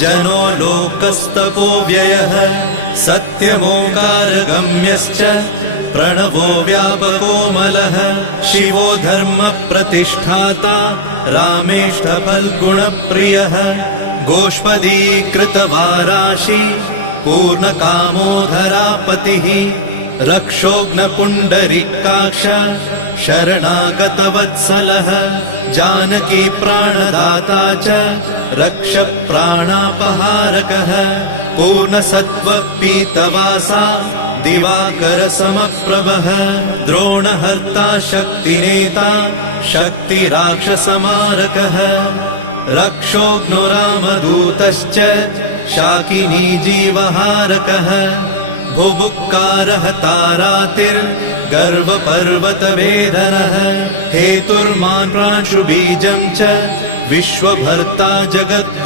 जनो लोकस्तपो व्ययः सत्यमोकारगम्यश्च प्रणवो व्यापकोमलः शिवो धर्मप्रतिष्ठाता रामेष्ठफल्गुणप्रियः गोष्पदीकृतवाराशि पूर्णकामोधरापतिः रक्षोघ्नपुण्डरीकाक्ष शरणागतवत्सलः जानकी प्राणदाता च रक्षप्राणापहारकः पूर्णसत्त्वपीतवासा दिवाकरसमप्रभः द्रोणहर्ता शक्तिनेता शक्तिराक्षसमारकः रक्षोघ्नो रामदूतश्च शाकिनी जीवहारकः भुभुक्कारः तारातिर्गर्वपर्वतवेदनः हेतुर्मान् प्रांशुबीजं च विश्वभर्ता जगद्गुरुः